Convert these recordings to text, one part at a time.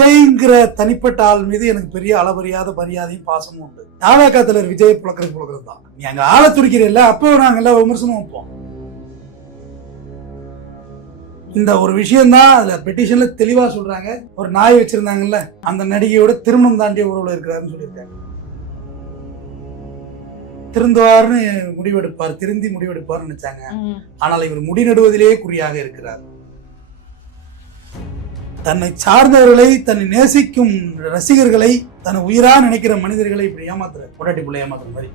விஜய்ங்கிற தனிப்பட்ட ஆள் மீது எனக்கு பெரிய அளவறியாத மரியாதையும் பாசமும் உண்டு. தாவேகா தலைவர் விஜய் புழக்கிறது தான். நீ அங்க ஆளை துடிக்கிறீல்ல, அப்போ நாங்க எல்லாம் விமர்சனம் வைப்போம். இந்த ஒரு விஷயம் தான் அதுல பெட்டிஷன்ல தெளிவா சொல்றாங்க. ஒரு நாய் வச்சிருந்தாங்கல்ல, அந்த நடிகையோட திருமணம் தாண்டிய உறவுல இருக்கிறாருன்னு சொல்லியிருக்காங்க. திருந்துவார்னு முடிவெடுப்பார், திருந்தி முடிவெடுப்பார்னு நினைச்சாங்க. ஆனால் இவர் முடி நடுவதிலேயே குறியாக இருக்கிறார். தன்னை சார்ந்தவர்களை, தன்னை நேசிக்கும் ரசிகர்களை, தன்னை உயிரா நினைக்கிற மனிதர்களை இப்படி ஏமாத்துற பொண்டாட்டி பிள்ளை ஏமாத்துற மாதிரி.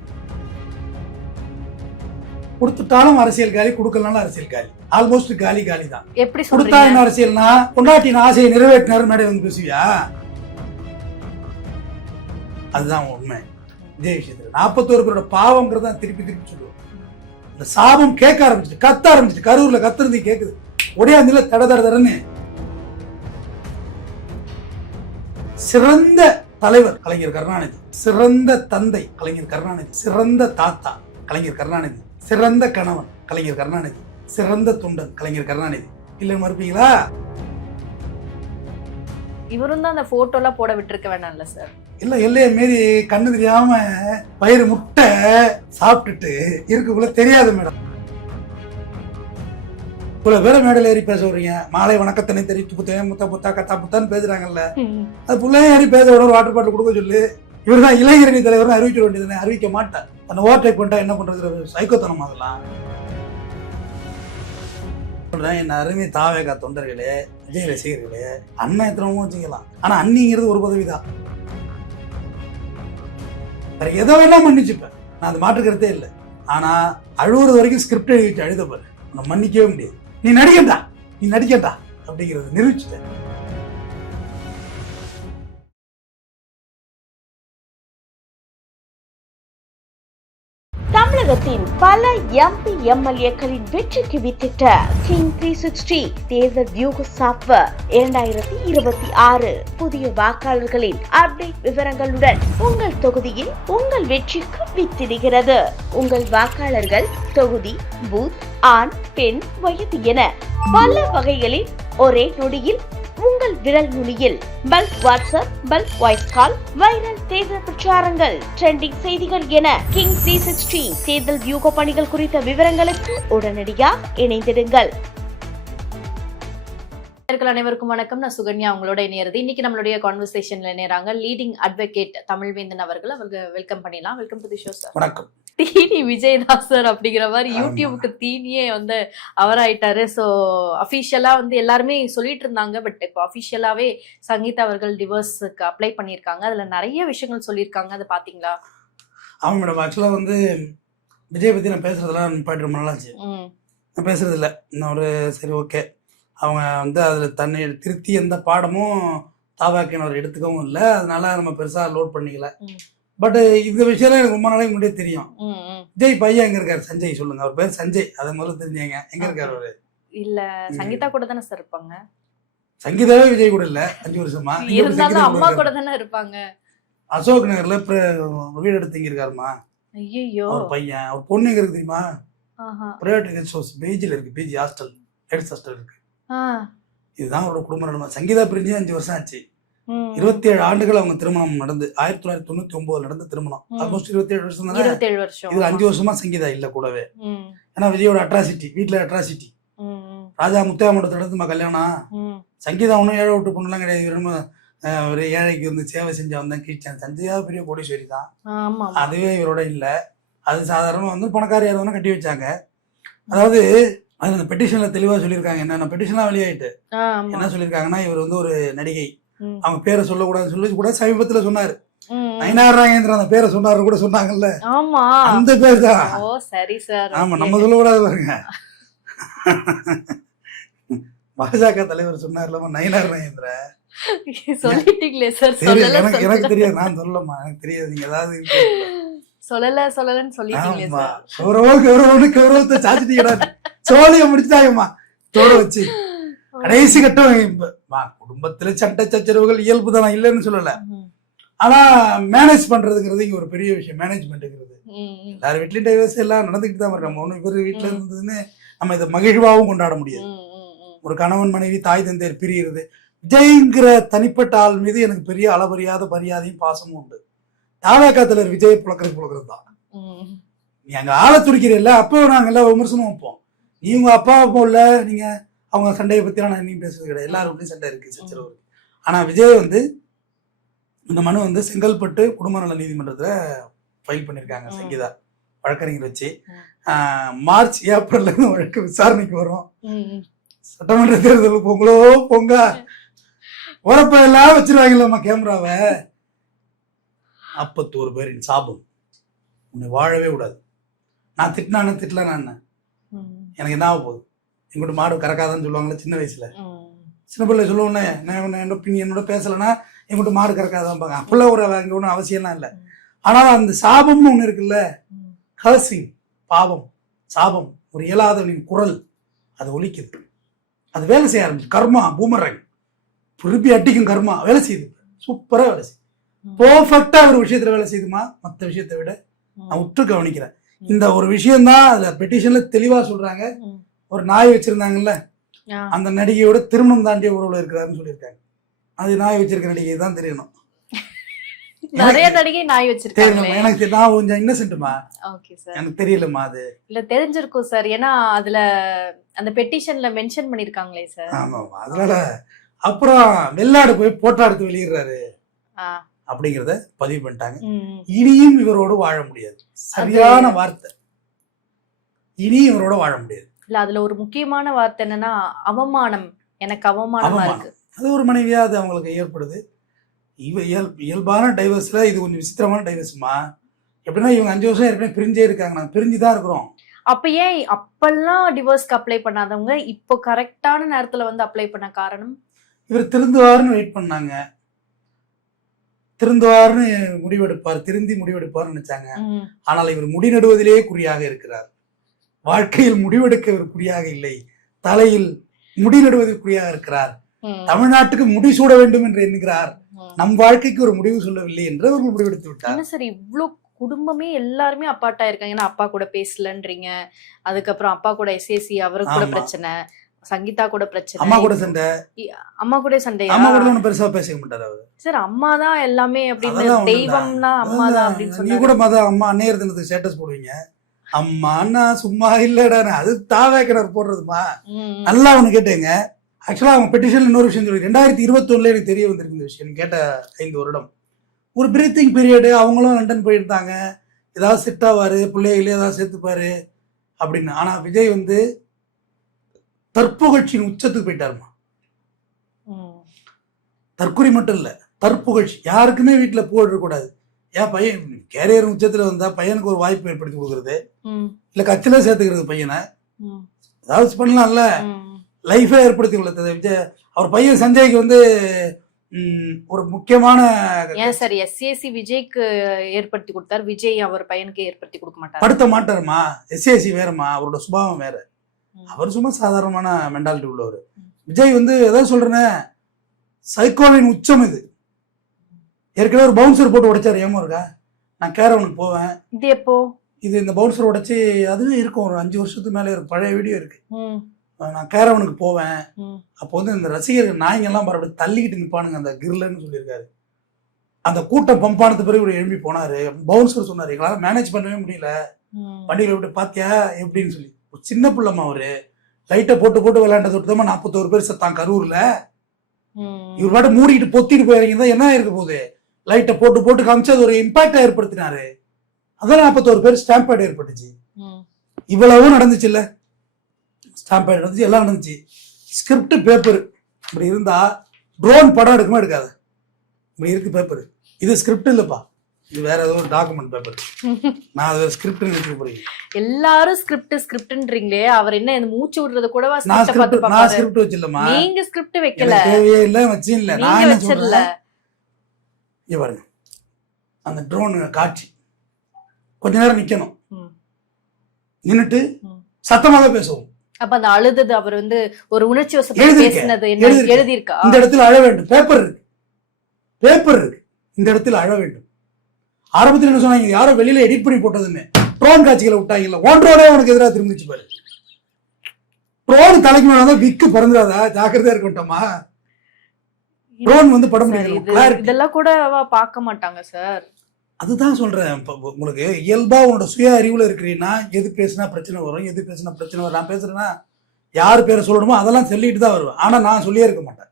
கொடுத்துட்டாலும் அரசியல் காலி, கொடுக்கலனாலும் அரசியல் காலி. ஆல்மோஸ்ட் காலி தான். எப்படி கொடுத்தா என்ன அரசியல்னா, பொண்டாட்டின் ஆசையை நிறைவேற்றினார் மேடை வந்து பேசுவியா? அதுதான் உண்மை. இதே விஷயத்துல 41 பேரோட பாவம்ங்கிறத திருப்பி சொல்லுவோம். இந்த சாபம் கேட்க ஆரம்பிச்சிட்டு, கத்த ஆரம்பிச்சிட்டு, கரூர்ல கத்துறது கேக்குது. ஒடியாந்தில தடன்னு. சிறந்த தலைவர் கலைஞர் கருணாநிதி, சிறந்த தந்தை கலைஞர் கருணாநிதி, சிறந்த தாத்தா கலைஞர் கருணாநிதி, சிறந்த கணவன் கலைஞர் கருணாநிதி, சிறந்த தொண்டன் கலைஞர் கருணாநிதி. இல்ல மறுப்பீங்களா? இவரும் தான் அந்த போட்டோ எல்லாம் போட விட்டுருக்க வேணாம்ல சார்? இல்ல, எல்லைய மீறி கண்ணு தெரியாம வயிறு முட்டை சாப்பிட்டுட்டு இருக்குள்ள தெரியாது மேடம். இவ்வளவு பேரை மேடையில் ஏறி பேச விடுறீங்க. மாலை வணக்கத்தனை தெரிவித்து புத்தகம் முத்தா புத்தா கத்தா புத்தான்னு பேசுறாங்கல்ல, அது புள்ளைய ஏறி பேச விட ஒரு வாட்டர் பாட்டில் கொடுக்க சொல்லு. இவர் தான் இளைஞரணி தலைவர், அறிவிக்க வேண்டியது. அறிவிக்க மாட்டேன். அந்த ஓவர்டேக் பண்ணிட்டா என்ன பண்றது? சைக்கோத்தனம் அதெல்லாம். என் அருமை தாவேகா தொண்டர்களே, விஜய் ரசிகர்களே, அண்ணன் எத்தனமோ வச்சுக்கலாம். ஆனா அண்ணிங்கிறது ஒரு பதவி தான். வேற எதை வேணா மன்னிச்சுப்பேன், நான் அது மாற்றுக்கிறதே இல்லை. ஆனா அழுவுறது வரைக்கும் ஸ்கிரிப்ட் எழுதிட்டு அழுதப்பாரு, உன்னை மன்னிக்கவே முடியாது. நீ நடிக்கண்டா அப்படிங்கிறது நிரூபிச்சுட்டேன். தமிழகத்தின் பல எம்பி எம்எல்ஏக்களின் வெற்றிக்கு வித்திட்ட கிங் 360 தேர்தல் வியூக சாப்ட்வேர் 2026 புதிய வாக்காளர்களின் அப்டேட் விவரங்களுடன் உங்கள் தொகுதியில் உங்கள் வெற்றிக்கு வித்திடுகிறது. உங்கள் வாக்காளர்கள் தொகுதி, பூத், ஆண், பெண், வயது என பல வகைகளில் ஒரே நொடியில் உங்கள் விரல் நுனியில் bulk WhatsApp, bulk voice call, viral தேர்தல் பிரச்சாரங்கள், ட்ரெண்டிங் செய்திகள் என கிங் 360 தேர்தல் வியூக பணிகள் குறித்த விவரங்களுக்கு உடனடியாக இணைந்திடுங்கள். அனைவருக்கும் வணக்கம். நான் சுகன்யா உங்களோட இணையறது. இன்னைக்கு நம்மளுடைய கான்வர்சேஷன்ல இணையறாங்க லீடிங் அட்வொகேட் தமிழ்வேந்தன் அவர்கள். வெல்கம் பண்ணிடலாம். Welcome to the show sir. வணக்கம். தீனி விஜய் தாஸ் சார் அப்படிங்கிற மாதிரி யூடியூபுக்கு தீனியே அவராயிட்டாரு. ஸோ அஃபிஷியலா எல்லாருமே சொல்லிட்டு இருந்தாங்க. பட் இப்போ அஃபிஷியலாவே சங்கீதா அவர்கள் டிவோர்ஸுக்கு அப்ளை பண்ணியிருக்காங்க. அதுல நிறைய விஷயங்கள் சொல்லியிருக்காங்க. அதை பாத்தீங்களா? ஆமாம் மேடம். ஆக்சுவலா விஜய் பத்தி நான் பேசுறதெல்லாம் பாட்டு ரொம்ப நல்லாச்சு. நான் பேசுறது இல்லை. இன்னொரு சரி ஓகே, அவங்க அதுல தன்னை திருத்தி எந்த பாடமும் தாவாக்கினவர் எடுத்துக்கவும் இல்லை. அதனால நம்ம பெருசா லோட் பண்ணிக்கல. பட் இந்த விஷயம் எனக்கு ரொம்ப நாளைக்கு முன்னாடியே தெரியும். விஜய் பையன் எங்க இருக்காரு? சஞ்சய். சொல்லுங்க, அவர் பேர் சஞ்சய். அதை முதல்ல தெரிஞ்சாங்க. எங்க இருக்காரு அவரு? இல்ல, சங்கீதா கூட தானே சார் இருப்பாங்க. சங்கீதாவே விஜய் கூட இல்ல 5 வருஷமா. இருந்தாலும் அம்மா கூட தானே இருப்பாங்க. அசோக் நகர்ல வீடு எடுத்து இங்க இருக்காருமா. ஐயோ, அவர் பையன். அவர் பொண்ணு எங்க இருக்கு தெரியுமா? பிரைவேட் கெஸ்ட் ஹவுஸ் பிஜில இருக்கு. பிஜி ஹாஸ்டல், ஹெட்ஸ் ஹாஸ்டல் இருக்கு. இதுதான் அவரோட குடும்ப நடமா. சங்கீதா பிரிஞ்சு 5 வருஷம் ஆச்சு. 27 ஆண்டுகள் அவங்க திருமணம் நடந்து 1999 நடந்த திருமணம். ஆல்மோஸ்ட் 27 வருஷம் தானே. இது 5 வருஷமா சங்கீதா இல்ல கூடவே. ஏன்னா விஜயோட அட்ராசிட்டி, வீட்டுல அட்ராசிட்டி. ராஜா முத்தையாமட்டத்தை நடந்துமா கல்யாணம். சங்கீதா ஒன்னும் ஏழை விட்டு பொண்ணுலாம் கிடையாது. ஒரு ஏழைக்கு சேவை செஞ்ச வந்தேன் கீழ்ச்சான். சஞ்சயா பெரிய கோடீஸ்வரி தான். அதுவே இவரோட இல்ல. அது சாதாரணமா பணக்காரியார் தானே கட்டி வச்சாங்க. அதாவது அது அந்த பெட்டிஷன்ல தெளிவா சொல்லியிருக்காங்க. என்ன பெட்டிஷன்லாம் வெளியாயிட்டு என்ன சொல்லியிருக்காங்கன்னா, இவர் ஒரு நடிகை, அவங்க பேரை சொல்லக்கூடாதுன்னு சொல்லி கூட சமீபத்துல சொன்னாரு. நயனார் நாகேந்திரன் அந்த பேரை சொன்னாரு கூட சொன்னாங்கல்ல, அந்த பேர் தான். ஆமா, நம்ம சொல்லக்கூடாது பாருங்க. பாஜக தலைவர் சொன்னார்ல நயனார் நாகேந்திரன். சொல்லிட்டீங்களே சார். எனக்கு தெரியாது, நான் சொல்லமா, எனக்கு தெரியாது. நீங்க ஏதாவது சொல்லலன்னு சொல்லிட்டீங்களே சார். கௌரவத்தை சாச்சிட்டீங்கடா. சோழிய முடிச்சுட்டாங்கம்மா தோட வச்சு. கடைசி கட்டம் குடும்பத்துல சண்டை சச்சரவுகள் இயல்பு தானே, இல்லைன்னு சொல்லல. ஆனா மேனேஜ் பண்றதுங்கிறது இங்க ஒரு பெரிய விஷயம். மேனேஜ்மெண்ட்ங்கிறது எல்லாரும் வீட்லயும் டைவர்ஸ் எல்லாம் நடந்துக்கிட்டு தான் இருக்கோம். ஒண்ணு இவரு வீட்டுல இருந்ததுன்னு நம்ம இதை மகிழ்வாவும் கொண்டாட முடியாது. ஒரு கணவன் மனைவி தாய் தந்தையர் பிரிகிறது. விஜய்ங்கிற தனிப்பட்ட ஆள் மீது எனக்கு பெரிய அளவறியாத மரியாதையும் பாசமும் உண்டு. தாவேகா தலைவர் விஜய் புழக்கிறது தான். நீ அங்க ஆளை துடிக்கிறீல்ல, அப்போ நாங்க எல்லாம் விமர்சனம் வைப்போம். நீ உங்க அப்பா போல நீங்க அவங்க சண்டையை பத்தி நான் நீ பேசுறது கிடையாது. எல்லாருக்கும் சண்டை இருக்கு, சச்சரவு இருக்கு. ஆனா விஜய் வந்து இந்த மனு வந்து செங்கல்பட்டு குடும்ப நல நீதிமன்றத்துல ஃபைல் பண்ணிருக்காங்க சங்கீதா வழக்கறிஞர் வச்சு. மார்ச் ஏப்ரல்ல இருந்து வழக்கு விசாரணைக்கு வரும். சட்டமன்ற தேர்தல் பொங்கலோ பொங்க உரப்ப எல்லாம் வச்சிருவாங்கல்லம்மா கேமராவை. 51 பேரின் சாபம் உன்னை வாழவே விடாது. நான் திட்டினான்னு திட்டல, நான் எனக்கு என்ன ஆக போகுது? எங்கிட்ட மாடு கறக்காதான்னு சொல்லுவாங்களே சின்ன வயசுல. சின்ன பிள்ளை சொல்லுவோன்னே என்னோட பேசலைன்னா எங்கிட்ட மாடு கறக்காதான்பாங்க. அப்பெல்லாம் ஒரு அங்கே ஒன்றும் அவசியம்லாம் இல்லை. ஆனால் அந்த சாபம்னு ஒன்று இருக்குல்ல, கர்சிங், பாவம், சாபம், ஒரு இயலாதவனின் குரல், அது ஒலிக்குது. அது வேலை செய்ய ஆரம்பிச்சு. கர்மா பூமரங் திருப்பி அட்டிக்கும். கர்மா வேலை செய்யுது, சூப்பராக வேலை செய்யுது. பர்ஃபெக்டா ஒரு விஷயத்துல வேலை செய்யுதுமா, மற்ற விஷயத்தை விட. நான் உற்று கவனிக்கிறேன். இந்த ஒரு விஷயம்தான் அதுல பெட்டிஷன்ல தெளிவா சொல்றாங்க. ஒரு நாய் வச்சிருந்தாங்கல்ல, அந்த நடிகையோட திருமணம் தாண்டிய உறவுல இருக்கிறாருன்னு சொல்லியிருக்காங்க. அது நாய் வச்சிருக்க நடிகை தான் தெரியணும். நிறைய நடிகை நாய் வச்சிருக்காங்க. எனக்கு நான் கொஞ்சம் இன்னசென்ட்மா, எனக்கு தெரியலமா. அது இல்ல தெரிஞ்சிருக்கும் சார், ஏன்னா அதுல அந்த பெட்டிஷன்ல மென்ஷன் பண்ணிருக்காங்களே சார். ஆமாமா, அதனால அப்புறம் வெளிநாடு போய் போட்டோ எடுத்து வெளியிடுறாரு அப்படிங்கறத பதிவு பண்ணிட்டாங்க. இனியும் இவரோடு வாழ முடியாது, சரியான வார்த்தை. இனியும் இவரோட வாழ முடியாது. இல்ல அதுல ஒரு முக்கியமான வார்த்தை என்னன்னா அவமானம். எனக்கு அவமானமா இருக்கு. அது ஒரு மனைவியா அது அவங்களுக்கு ஏற்படுது. இயல்பான டைவர்ஸ்ல இது கொஞ்சம் விசித்திரமான டைவர்ஸ்மா. எப்படின்னா இவங்க 5 வருஷம் ஏற்கனவே பிரிஞ்சே இருக்காங்க, நாங்க பிரிஞ்சுதான் இருக்கிறோம். அப்ப ஏன் அப்பெல்லாம் டிவோர்ஸ்க்கு அப்ளை பண்ணாதவங்க இப்போ கரெக்டான நேரத்துல வந்து அப்ளை பண்ண காரணம்? இவர் திருந்துவாருன்னு வெயிட் பண்ணாங்க. திருந்துவார்னு முடிவெடுப்பார், திருந்தி முடிவெடுப்பார்னு நினைச்சாங்க. ஆனால் இவர் முடிநடுவதிலே குறியாக இருக்கிறார். வாழ்க்கையில் முடிவெடுக்க இவர் குறியாக இல்லை, தலையில் முடி நடுவதில் குறியாக இருக்கிறார். தமிழ்நாட்டுக்கு முடி சூட வேண்டும் என்று எண்ணுகிறார். நம் வாழ்க்கைக்கு ஒரு முடிவு சொல்லவில்லை என்று அவர்கள் முடிவெடுத்து விட்டார். சார் இவ்வளவு குடும்பமே எல்லாருமே அப்பாட்டா இருக்காங்க. ஏன்னா அப்பா கூட பேசலன்றீங்க, அதுக்கப்புறம் அப்பா கூட எஸ்ஏசி அவருக்கு கூட பிரச்சனை, சங்கீதா கூட பிரச்சனை, அம்மா கூட சண்டை. அம்மா கூட சண்டை. அம்மா கூட ஒன்னும் பெருசா பேச மாட்டாரு அவர். சார் அம்மா தான் எல்லாமே அப்படின்னு, தெய்வம்னா அம்மா தான் அப்படின்னு சொல்லி. நீ கூட அம்மா அன்னையர் தினத்துக்கு ஸ்டேட்டஸ் போடுவீங்க, அம்மா அண்ணா சும்மா இல்லடா, அது தாவேக்கனர் போடுறதுமா. நல்லா ஒண்ணு கேட்டேங்க. ஆக்சுவலா அவங்க பெட்டிஷன் இன்னொரு விஷயம் சொல்லி 2021 எனக்கு தெரிய வந்திருக்கு இந்த விஷயம். கேட்ட 5 வருடம் ஒரு பிரீத்திங் பீரியடு. அவங்களும் லண்டன் போயிருந்தாங்க, ஏதாவது செட் ஆவாரு, பிள்ளைகளே ஏதாவது சேர்த்துப்பாரு அப்படின்னு. ஆனா விஜய் வந்து தற்புகழ்ச்சியின் உச்சத்துக்கு போயிட்டாருமா. தற்குறி மட்டும் இல்ல, தற்புகழ்ச்சி. யாருக்குமே வீட்டுல புகழ் கூடாது. ஏன் பையன் கேரியர் உச்சத்துல வந்தா பையனுக்கு ஒரு வாய்ப்பு ஏற்படுத்தி கொடுக்கறது, இல்ல கட்சியில சேர்த்துக்கிறது பையனை, ஏதாவது பண்ணலாம்ல, லைஃபே ஏற்படுத்தி கொடுத்தது. அவர் பையன் சஞ்சய்க்கு வந்து ஒரு முக்கியமான சார் எஸ்ஏசி விஜய்க்கு ஏற்படுத்தி கொடுத்தார், விஜய் அவர் பையனுக்கு ஏற்படுத்தி கொடுக்க மாட்டார், படுத்த மாட்டாருமா. எஸ்ஏசி வேறமா, அவரோட சுபாவம் வேற. அவர் சும்மா சாதாரணமான மென்டாலிட்டி உள்ளவர். விஜய் வந்து ஏதாவது சொல்றேன்னு சைக்கோவின் உச்சம் இது. ஏற்கனவே ஒரு பவுன்சர் போட்டு உடைச்சாரு, ஏமா இருக்கா. நான் கேரவனுக்கு போவேன். இது எப்போ? இது இந்த பவுன்சர் உடைச்சு அதுவே இருக்கும், ஒரு 5 வருஷத்துக்கு மேலே இருக்கு, பழைய வீடியோ இருக்கு. நான் கேரவனுக்கு போவேன். அப்போ வந்து இந்த ரசிகர்கள் நாய்ங்கெல்லாம் மறுபடியும் தள்ளிக்கிட்டு நிற்பானுங்க அந்த கிரில்லுன்னு சொல்லியிருக்காரு. அந்த கூட்டம் பம்பானது பிறகு இவர் எழுப்பி போனாரு. பவுன்சர் சொன்னாரு, எங்களால மேனேஜ் பண்ணவே முடியல, வண்டியில விட்டு பாத்தியா எப்படின்னு சொல்லி. ஒரு சின்ன பிள்ளைமா அவரு, லைட்டை போட்டு போட்டு விளையாண்டது விட்டுதான் 41 பேர் செத்தான் கரூர்ல. இவர் பாட்டு மூடிக்கிட்டு பொத்திட்டு போயிருக்கீங்க, என்ன இருக்க போகுது? லைட்டை போட்டு போட்டு காமிச்சு அது ஒரு இம்பாக்டா ஏற்படுத்தினாரு. அதான் 41 பேர் ஸ்டாம்பேட் ஏற்பட்டுச்சு. இவ்வளவும் நடந்துச்சு இல்ல, ஸ்டாம்பேட் நடந்துச்சு, எல்லாம் நடந்துச்சு. ஸ்கிரிப்ட் பேப்பர் இப்படி இருந்தா ட்ரோன் படம் எடுக்குமா எடுக்காது, இப்படி இருக்கு பேப்பர். இது ஸ்கிரிப்ட் இல்லப்பா, இது வேற ஏதோ ஒரு டாக்குமெண்ட் பேப்பர். நான் அது ஸ்கிரிப்ட் நினைச்சு போறேன். எல்லாரும் ஸ்கிரிப்ட்ன்றீங்களே, அவர் என்ன இந்த மூச்சு விடுறது கூடவா? நான் ஸ்கிரிப்ட் வச்சில்லமா. நீங்க ஸ்கிரிப்ட் வைக்கல, தேவையே இல்ல, வச்சு இல்ல. நான் என்ன சொல்றேன், இங்க பாருங்க, அந்த ட்ரோன் காட்சி கொஞ்ச நேரம் நிக்கணும், நின்னுட்டு சத்தமாக பேசுவோம். அப்ப அந்த அழுதது அவர் வந்து ஒரு உணர்ச்சி வசப்பட்டு பேசினது எழுதி இருக்கா? இந்த இடத்துல அழ வேண்டும், பேப்பர் இருக்கு, பேப்பர் இருக்கு, இந்த இடத்துல அழ வேண்டும். ஆரம்பத்தில் என்ன சொன்னாங்க, யாரோ வெளியில எடிட் பண்ணி போட்டதுன்னு ட்ரோன் காட்சிகளை விட்டாங்கல்ல, ஒன்றோட உனக்கு எதிராக திரும்பிச்சு பாரு. ட்ரோன் தலைக்கு மேலே விக்கு பறந்துடாதா, ஜாக்கிரதையா இருக்கட்டோமா. ட்ரோன் வந்து படம் சார், பிடிக்கணும் இது- clarity. இதெல்லாம் கூட பார்க்க மாட்டாங்க சார். அதுதான் சொல்றேன். இப்ப உங்களுக்கு இயல்பா உன்னோட சுய அறிவுல இருக்கிறீங்கன்னா எது பேசினா பிரச்சனை வரும், எது பேசினா பிரச்சனை வரும். நான் பேசுறேன்னா யார் பேரை சொல்லணுமோ அதெல்லாம் சொல்லிட்டு தான் வருவேன். ஆனா நான் சொல்லியே இருக்க மாட்டேன்.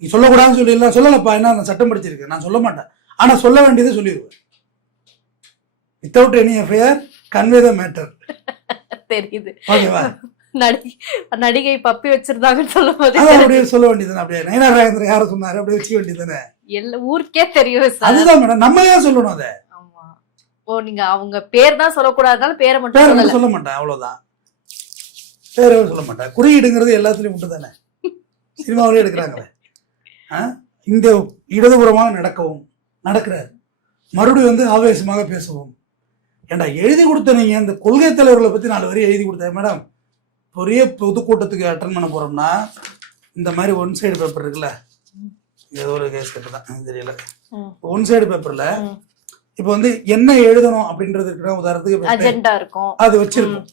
நீ சொல்லக்கூடாதுன்னு சொல்லிடலாம், சொல்லலப்பா என்ன நான் சட்டம் படிச்சிருக்கேன், நான் சொல்ல மாட்டேன். ஆனா சொல்ல வேண்டியதை சொல்லிடுவேன். Without any FIR convey the matter. தெரியுது. ஓகேவா? நடிகை பப்பி வச்சிருந்தாங்கன்னு சொல்லும் போது அதான் அப்படியே சொல்ல வேண்டியதுதானே. அப்படியே நயனார் நாகேந்திரன் யாரை சொன்னாரு அப்படியே வச்சுக்க வேண்டியதுதானே. எல்லா ஊருக்கே தெரியும் சார். அதுதான் மேடம், நம்ம ஏன் சொல்லணும் அதை? ஆமா. ஓ, நீங்க அவங்க பேர் தான் சொல்லக்கூடாதுனால பேரை மட்டும் பேரை சொல்லல. மட்டும் சொல்ல மாட்டேன், அவ்வளவுதான். பேரவே சொல்ல மாட்டேன். குறியீடுங்கிறது எல்லாத்துலயும் உண்டு தானே, சினிமாவிலே எடுக்கிறாங்களே. இங்க இடதுபுறமாக நடக்கவும் நடக்கிறார், மறுபடியும் வந்து ஆவேசமாக பேசவும். ஏண்டா எழுதி கொடுத்த நீங்க இந்த கொள்கை தலைவர்களை பத்தி 4 வரி எழுதி கொடுத்தேன் மேடம். பெரிய பொதுக்கூட்டத்துக்கு அட்டன் பண்ண போறோம்னா இந்த மாதிரி ஒன் சைடு பேப்பர் இருக்குல்ல, ஏதோ ஒரு கேஸ் கட்டு தான் தெரியல, ஒன் சைடு பேப்பர்ல இப்ப வந்து என்ன எழுதணும் அப்படின்றது இருக்கிற உதாரணத்துக்கு அஜெண்டா இருக்கும், அது வச்சிருக்கோம்.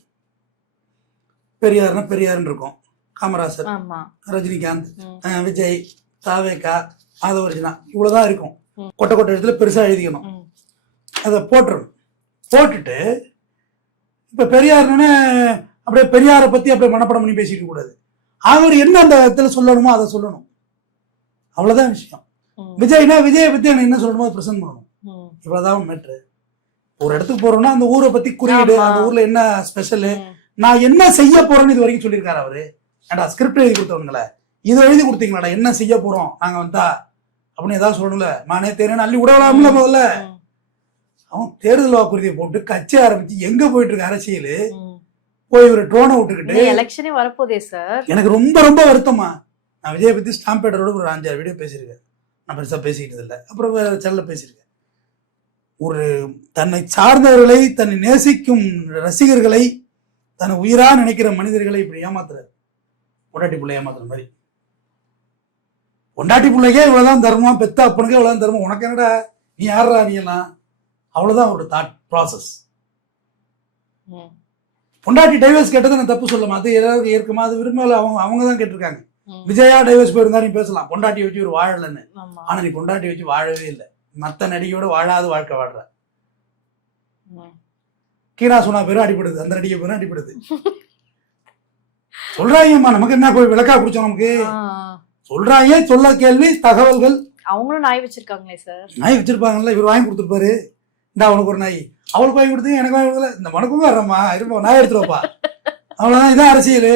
பெரியார்னா பெரியார்னு இருக்கும், காமராசர், ஆமா, ரஜினிகாந்த், விஜய், தாவேகா, ஆதவர்ஜனா, இவ்வளவுதான் இருக்கும். கொட்டை கொட்டை இடத்துல பெருசா எழுதிக்கணும். அதை போட்டுரும். போட்டுட்டு இப்ப பெரியார்னு அப்படியே பெரியாரை பத்தி அப்படியே மனப்படம் பண்ணி பேசிட்டு கூடாது. அவர் என்ன அந்த இடத்துல சொல்லணுமோ அதை சொல்லணும், அவ்வளவுதான் விஷயம். விஜய்னா விஜயை பத்தி எனக்கு என்ன சொல்லணுமோ அதை பிரசன்ட் பண்ணணும், இவ்வளவுதான் மேட்ரு. ஒரு இடத்துக்கு போறோம்னா அந்த ஊரை பத்தி குறியீடு, அந்த ஊர்ல என்ன ஸ்பெஷல், நான் என்ன செய்ய போறேன்னு இது வரைக்கும் சொல்லியிருக்காரு அவரு. ஏண்டா ஸ்கிரிப்ட் எழுதி கொடுத்தவங்களே, இதை எழுதி கொடுத்தீங்களாடா, என்ன செய்ய போறோம் நாங்க வந்தா அப்படின்னு ஏதாவது சொல்லணும்ல. மானே தேர்தல் அள்ளி விடலாம்ல. முதல்ல அவன் தேர்தல் வாக்குறுதியை போட்டு கட்சி ஆரம்பிச்சு எங்க போயிட்டு இருக்க அரசியல், போய் ஒரு ட்ரோனை விட்டுக்கிட்டு எலெக்ஷனே வரப்போதே சார். எனக்கு ரொம்ப ரொம்ப வருத்தமா. நான் விஜய் பத்தி ஸ்டாம்பேடரோட ஒரு 5-6 வீடியோ பேசியிருக்கேன், நான் பெருசா பேசிக்கிட்டது இல்லை. அப்புறம் வேற சேனல்ல பேசியிருக்கேன். ஒரு தன்னை சார்ந்தவர்களை, தன்னை நேசிக்கும் ரசிகர்களை, தன்னை உயிரா நினைக்கிற மனிதர்களை இப்படி ஏமாத்துறாரு. பொண்டாட்டி பிள்ளை ஏமாத்துற மாதிரி. பொண்டாட்டி பிள்ளைக்கே இவ்வளவுதான் தர்மம், பெத்த அப்பனுக்கே இவ்வளவுதான் தர்மம், உனக்கு என்னடா, நீ யாரா நீ எல்லாம், அவ்வளவுதான் அவரோட தாட் ப்ராசஸ். பொண்டாட்டி டைவர்ஸ் கேட்டதை நான் தப்பு சொல்லமா, அது ஏதாவது ஏற்கமா, அது விரும்பல, அவங்க தான் கேட்டிருக்காங்க. விஜயா டைவர்ஸ் போயிருந்தா நீ பேசலாம், பொண்டாட்டி வச்சு ஒரு வாழலன்னு. ஆனா நீ பொண்டாட்டி வச்சு வாழவே இல்லை, மத்த நடிகையோட வாழாத வாழ்க்கை வாழ்ற. கீரா சொன்னா பேரும் அடிப்படுது, அந்த நடிகை பேரும் அடிப்படுது. சொல்றாங்கம்மா, நமக்கு என்ன போய் விளக்கா குடிச்சோம், நமக்கு சொல்றாங்க. சொல்ல கேள்வி தகவல்கள். அவங்களும் நாய் வச்சிருக்காங்களே சார். நாய் வச்சிருப்பாங்கல்ல, இவர் வாங்கி கொடுத்துருப்பாரு. இந்த அவனுக்கு ஒரு நாய், அவளுக்கு வாங்கி கொடுத்து எனக்கு வாங்கி கொடுக்கல, இந்த மனக்கும் வர்றம்மா இருப்போம், நாய் எடுத்துருவப்பா, அவ்வளவுதான். இதான் அரசியல்.